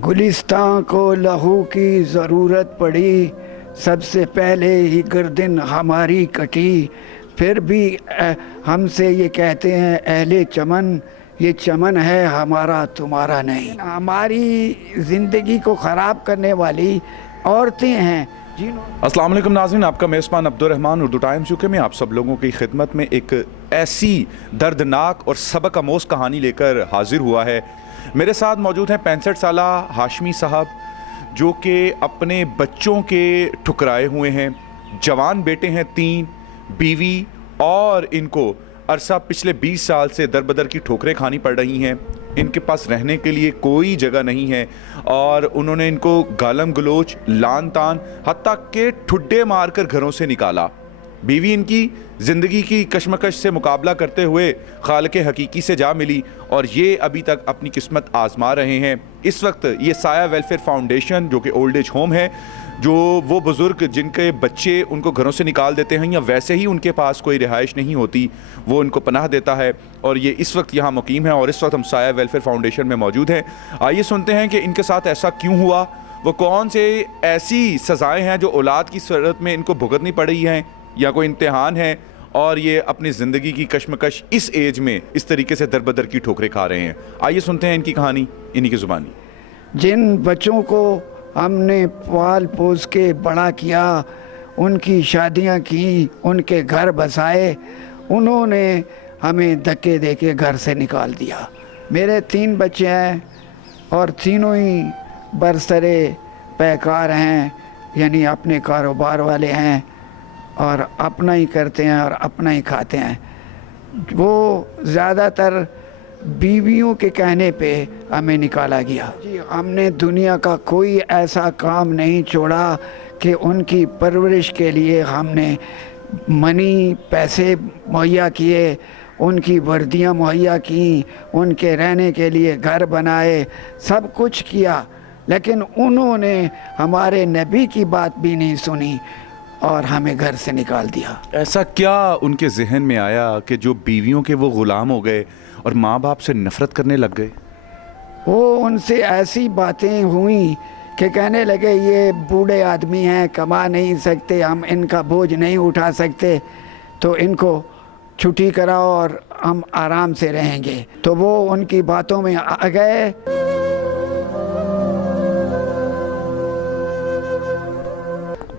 गुलिस्तां को लहू की ज़रूरत पड़ी, सबसे पहले ही गर्दन हमारी कटी, फिर भी हमसे ये कहते हैं अहले चमन, ये चमन है हमारा तुम्हारा नहीं। हमारी ज़िंदगी को ख़राब करने वाली औरतें हैं। अस्सलाम वालेकुम नाज़रीन, आपका मेज़बान अब्दुर्रहमान उर्दू टाइम्स यूके में आप सब लोगों की खिदमत में एक ऐसी दर्दनाक और सबक आमोज़ कहानी लेकर हाजिर हुआ है। मेरे साथ मौजूद हैं 65 साला हाशमी साहब, जो कि अपने बच्चों के ठुकराए हुए हैं। जवान बेटे हैं 3, बीवी, और इनको अरसा पिछले 20 साल से दर बदर की ठोकरें खानी पड़ रही हैं। इनके पास रहने के लिए कोई जगह नहीं है और उन्होंने इनको गालम गलोच, लान तान, हत्ता के ठुड्डे मारकर घरों से निकाला। बीवी इनकी ज़िंदगी की कशमकश से मुकाबला करते हुए खालिक हकीकी से जा मिली और ये अभी तक अपनी किस्मत आजमा रहे हैं। इस वक्त ये साया वेलफेयर फाउंडेशन, जो कि ओल्ड एज होम है, जो वो बुज़ुर्ग जिनके बच्चे उनको घरों से निकाल देते हैं या वैसे ही उनके पास कोई रिहाइश नहीं होती, वो उनको पनाह देता है और ये इस वक्त यहाँ मुकीम है। और इस वक्त हम साया वेलफेयर फाउंडेशन में मौजूद हैं। आइए सुनते हैं कि इनके साथ ऐसा क्यों हुआ, वो कौन से ऐसी सज़ाएँ हैं जो औलाद की सूरत में इनको भुगतनी पड़ रही हैं या कोई इम्तिहान है, और ये अपनी ज़िंदगी की कशमकश इस एज में इस तरीके से दर बदर की ठोकरें खा रहे हैं। आइए सुनते हैं इनकी कहानी इन्हीं की ज़ुबानी। जिन बच्चों को हमने पाल पोस के बड़ा किया, उनकी शादियां की, उनके घर बसाए, उन्होंने हमें धक्के दे के घर से निकाल दिया। मेरे 3 बच्चे हैं और तीनों ही बरसरे पैकार हैं, यानी अपने कारोबार वाले हैं और अपना ही करते हैं और अपना ही खाते हैं। वो ज़्यादातर बीवियों के कहने पे हमें निकाला गया। जी, हमने दुनिया का कोई ऐसा काम नहीं छोड़ा कि उनकी परवरिश के लिए हमने पैसे मुहैया किए, उनकी वर्दियां मुहैया की, उनके रहने के लिए घर बनाए, सब कुछ किया, लेकिन उन्होंने हमारे नबी की बात भी नहीं सुनी और हमें घर से निकाल दिया। ऐसा क्या उनके जहन में आया कि जो बीवियों के वो ग़ुलाम हो गए और माँ बाप से नफ़रत करने लग गए? वो उनसे ऐसी बातें हुई कि कहने लगे ये बूढ़े आदमी हैं, कमा नहीं सकते, हम इनका बोझ नहीं उठा सकते, तो इनको छुट्टी कराओ और हम आराम से रहेंगे। तो वो उनकी बातों में आ गए।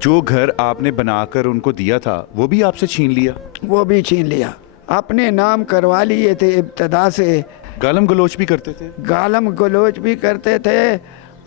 जो घर आपने बनाकर उनको दिया था वो भी आपसे छीन लिया? वो भी छीन लिया, अपने नाम करवा लिए थे। इब्तदा से गालम गलोच भी करते थे? गालम गलोच भी करते थे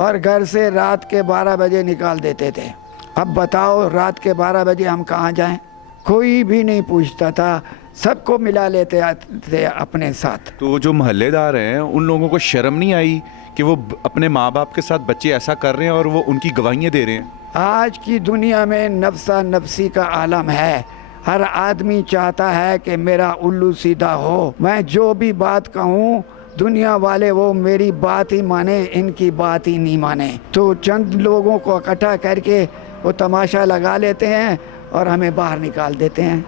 और घर से रात के 12 बजे निकाल देते थे। अब बताओ रात के 12 बजे हम कहाँ जाएं? कोई भी नहीं पूछता था, सबको मिला लेते थे अपने साथ। तो जो मोहल्लेदार हैं उन लोगों को शर्म नहीं आई कि वो अपने माँ बाप के साथ बच्चे ऐसा कर रहे हैं और वो उनकी गवाहियाँ दे रहे हैं? आज की दुनिया में नफ्सा नफ्सी का आलम है। हर आदमी चाहता है कि मेरा उल्लू सीधा हो, मैं जो भी बात कहूँ दुनिया वाले वो मेरी बात ही माने, इनकी बात ही नहीं माने। तो चंद लोगों को इकट्ठा करके वो तमाशा लगा लेते हैं और हमें बाहर निकाल देते हैं।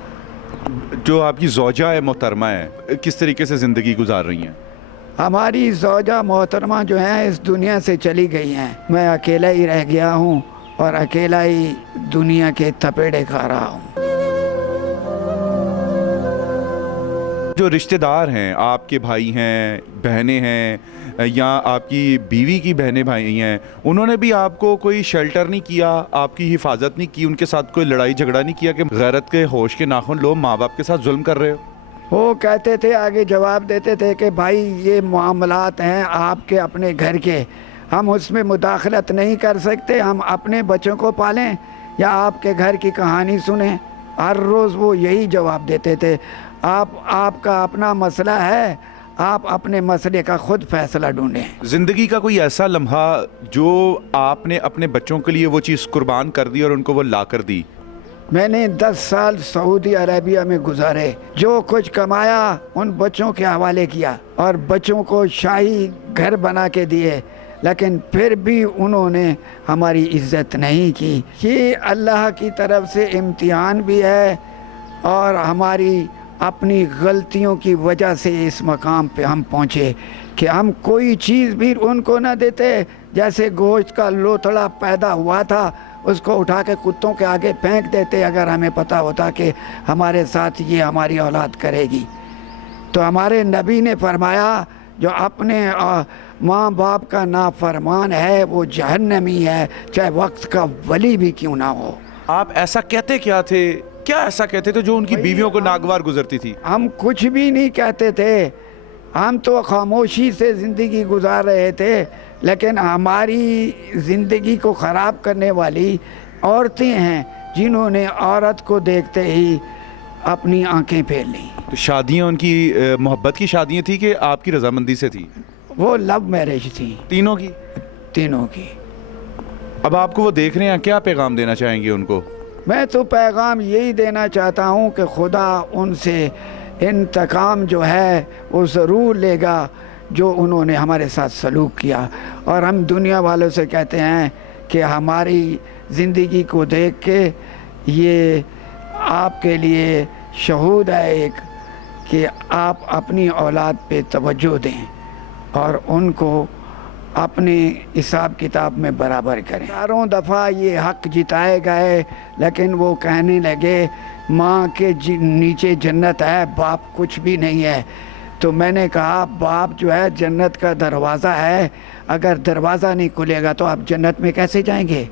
जो आपकी ज़ौजा है मोहतरमा है, किस तरीके से ज़िंदगी गुजार रही हैं? हमारी ज़ौजा मोहतरमा जो हैं इस दुनिया से चली गई हैं। मैं अकेला ही रह गया हूँ और अकेला ही दुनिया के थपेड़े खा रहा हूँ। जो रिश्तेदार हैं, आपके भाई हैं, बहनें हैं या आपकी बीवी की बहनें भाई हैं, उन्होंने भी आपको कोई शेल्टर नहीं किया, आपकी हिफाजत नहीं की, उनके साथ कोई लड़ाई झगड़ा नहीं किया कि गैरत के होश के नाखून लो, माँ बाप के साथ जुल्म कर रहे हो? वो कहते थे, आगे जवाब देते थे कि भाई ये मामलात हैं आपके अपने घर के, हम उसमें मुदाखलत नहीं कर सकते, हम अपने बच्चों को पालें या आपके घर की कहानी सुनें। हर रोज़ वो यही जवाब देते थे, आपका अपना मसला है, आप अपने मसले का खुद फैसला ढूंढें। ज़िंदगी का कोई ऐसा लम्हा जो आपने अपने बच्चों के लिए वो चीज़ कुर्बान कर दी और उनको वो ला कर दी? मैंने 10 साल सऊदी अरेबिया में गुजारे, जो कुछ कमाया उन बच्चों के हवाले किया और बच्चों को शाही घर बना के दिए, लेकिन फिर भी उन्होंने हमारी इज्जत नहीं की। ये अल्लाह की तरफ से इम्तिहान भी है और हमारी اپنی غلطیوں کی وجہ سے اس مقام پہ ہم پہنچے کہ ہم کوئی چیز بھی ان کو نہ دیتے. جیسے گوشت کا لوتھڑا پیدا ہوا تھا اس کو اٹھا کے کتوں کے آگے پھینک دیتے اگر ہمیں پتہ ہوتا کہ ہمارے ساتھ یہ ہماری اولاد کرے گی. تو ہمارے نبی نے فرمایا جو اپنے ماں باپ کا نافرمان ہے وہ جہنمی ہے, چاہے وقت کا ولی بھی کیوں نہ ہو. آپ ایسا کہتے کیا تھے, کیا ایسا کہتے تھے جو ان کی بیویوں کو ناگوار گزرتی تھی؟ ہم کچھ بھی نہیں کہتے تھے, ہم تو خاموشی سے زندگی گزار رہے تھے, لیکن ہماری زندگی کو خراب کرنے والی عورتیں ہیں جنہوں نے عورت کو دیکھتے ہی اپنی آنکھیں پھیر لیں. تو شادیاں ان کی محبت کی شادیاں تھی کہ آپ کی رضامندی سے تھی؟ وہ لو میرج تھی تینوں کی؟ تینوں کی. اب آپ کو وہ دیکھ رہے ہیں, کیا پیغام دینا چاہیں گے ان کو؟ میں تو پیغام یہی دینا چاہتا ہوں کہ خدا ان سے انتقام جو ہے وہ ضرور لے گا جو انہوں نے ہمارے ساتھ سلوک کیا. اور ہم دنیا والوں سے کہتے ہیں کہ ہماری زندگی کو دیکھ کے یہ آپ کے لیے شہود ہے ایک کہ آپ اپنی اولاد پہ توجہ دیں اور ان کو اپنے حساب کتاب میں برابر کریں. ہزاروں دفعہ یہ حق جتائے گئے لیکن وہ کہنے لگے ماں کے نیچے جنت ہے, باپ کچھ بھی نہیں ہے. تو میں نے کہا باپ جو ہے جنت کا دروازہ ہے, اگر دروازہ نہیں کھلے گا تو آپ جنت میں کیسے جائیں گے؟